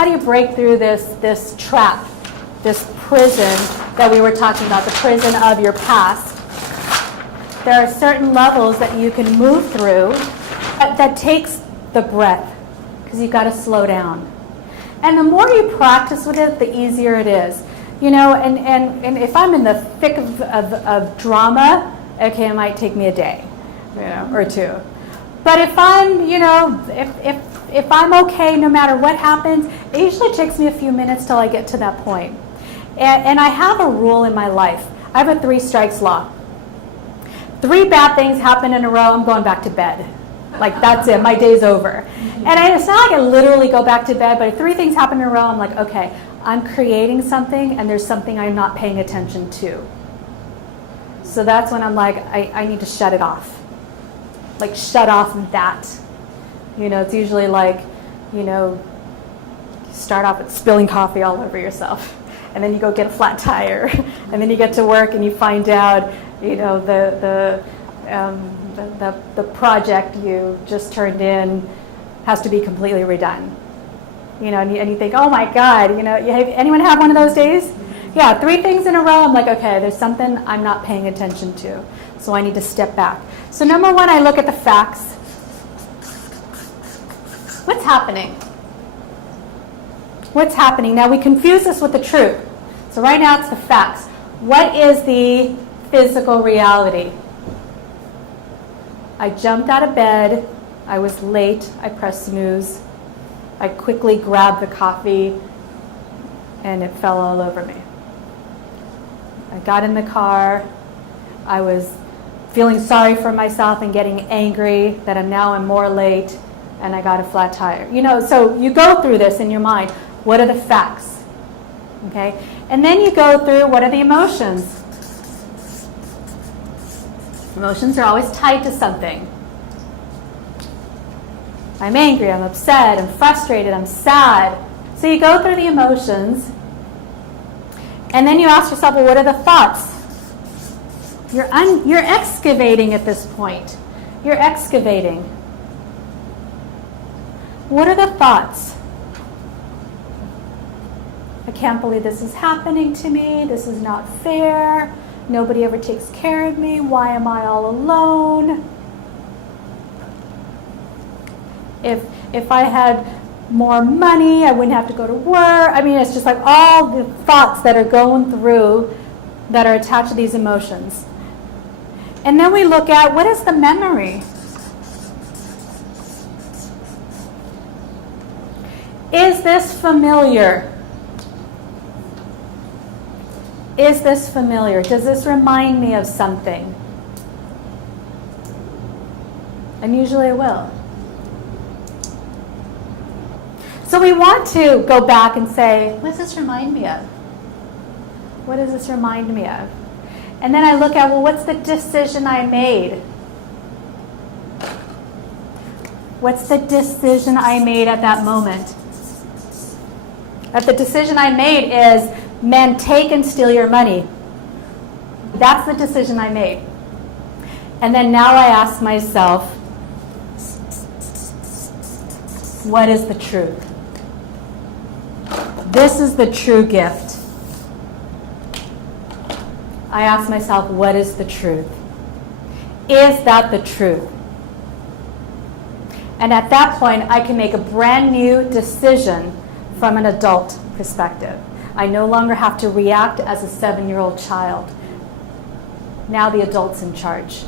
How do you break through this trap, this prison that we were talking about, the prison of your past? There are certain levels that you can move through that takes the breath, because you've got to slow down. And the more you practice with it, the easier it is. You know, and if I'm in the thick of drama, okay, it might take me a day, you know, or two. But if I'm, you know, if I'm okay no matter what happens, it usually takes me a few minutes till I get to that point. And I have a rule in my life. I have a 3 strikes law. 3 bad things happen in a row, I'm going back to bed. Like, that's it, my day's over. And it's not like I literally go back to bed, but if 3 things happen in a row, I'm like, okay, I'm creating something and there's something I'm not paying attention to. So that's when I'm like, I need to shut it off. Like, shut off that. You know, it's usually like, you know, you start off with spilling coffee all over yourself. And then you go get a flat tire. And then you get to work and you find out, you know, the project you just turned in has to be completely redone. You know, and you think, oh my God, you know, anyone have one of those days? Yeah, 3 things in a row, I'm like, okay, there's something I'm not paying attention to. So I need to step back. So number 1, I look at the facts. What's happening? What's happening? Now we confuse this with the truth. So right now it's the facts. What is the physical reality? I jumped out of bed. I was late. I pressed snooze. I quickly grabbed the coffee and it fell all over me. I got in the car. I was feeling sorry for myself and getting angry that I'm more late, and I got a flat tire. You know, so you go through this in your mind. What are the facts? Okay? And then you go through, what are the emotions? Emotions are always tied to something. I'm angry, I'm upset, I'm frustrated, I'm sad. So you go through the emotions, and then you ask yourself, well, what are the thoughts? You're excavating at this point. You're excavating. What are the thoughts? I can't believe this is happening to me. This is not fair. Nobody ever takes care of me. Why am I all alone? If I had more money, I wouldn't have to go to work. I mean, it's just like all the thoughts that are going through that are attached to these emotions. And then we look at, what is the memory? Is this familiar? Is this familiar? Does this remind me of something? And usually it will. So we want to go back and say, what does this remind me of? What does this remind me of? And then I look at, well, what's the decision I made? What's the decision I made at that moment? If the decision I made is, men take and steal your money. That's the decision I made. And then now I ask myself, what is the truth? This is the true gift. I ask myself, what is the truth? Is that the truth? And at that point, I can make a brand new decision from an adult perspective. I no longer have to react as a 7-year-old child. Now the adult's in charge.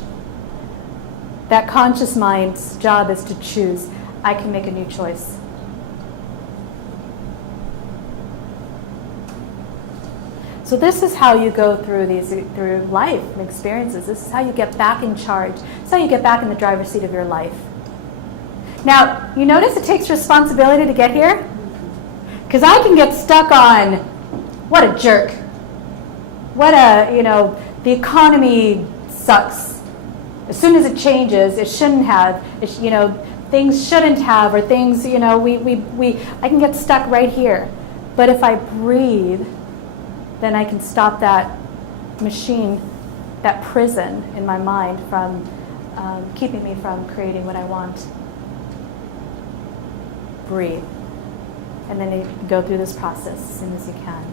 That conscious mind's job is to choose. I can make a new choice. So this is how you go through through life and experiences. This is how you get back in charge. This is how you get back in the driver's seat of your life. Now, you notice it takes responsibility to get here? Because I can get stuck on, what a jerk. What a, the economy sucks. As soon as it changes, it shouldn't have, things shouldn't have, or things, I can get stuck right here. But if I breathe, then I can stop that machine, that prison in my mind from keeping me from creating what I want. Breathe. And then you go through this process as soon as you can.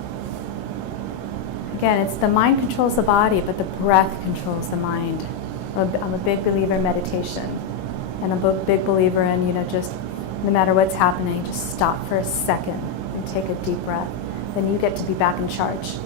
Again, it's the mind controls the body, but the breath controls the mind. I'm a big believer in meditation. And I'm a big believer in, just no matter what's happening, just stop for a second and take a deep breath. Then you get to be back in charge.